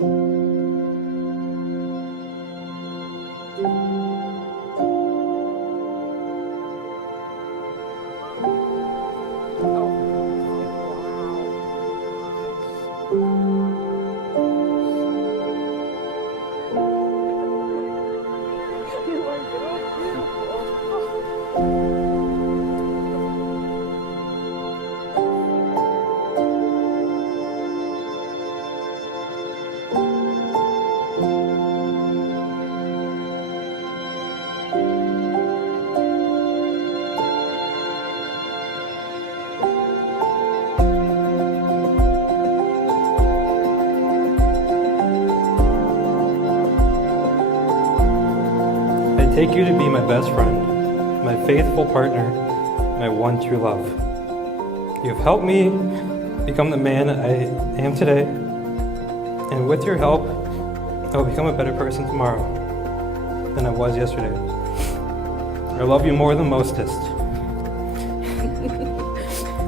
I take you to be my best friend, my faithful partner, my one true love. You've helped me become the man I am today, and with your help, I will become a better person tomorrow than I was yesterday. I love you more than mostest,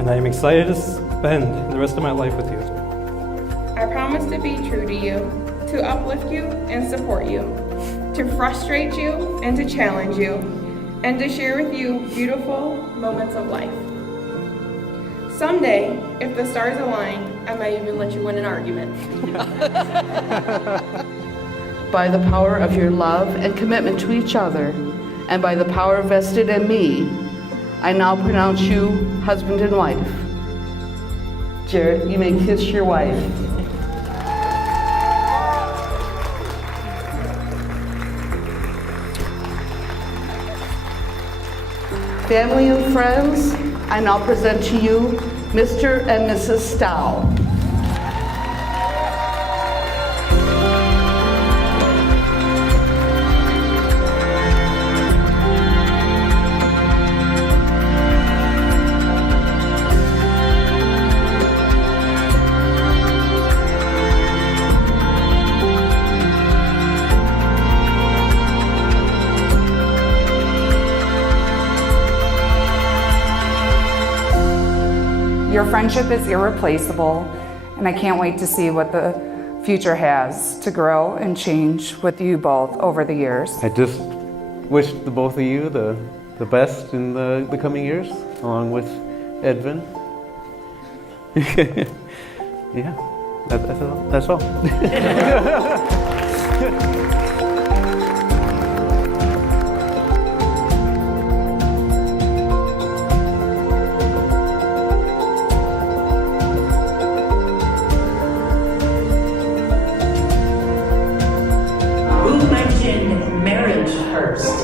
and I am excited to spend the rest of my life with you. I promise to be true to you, to uplift you and support you, to frustrate you and to challenge you, and to share with you beautiful moments of life. Someday, if the stars align, I might even let you win an argument. By the power of your love and commitment to each other, and by the power vested in me, I now pronounce you husband and wife. Jarrett, you may kiss your wife. Family and friends, I now present to you Mr. and Mrs. Stow. Your friendship is irreplaceable, and I can't wait to see what the future has to grow and change with you both over the years. I just wish the both of you the best in the coming years, along with Edvin. Yeah, that's all. Marriage first.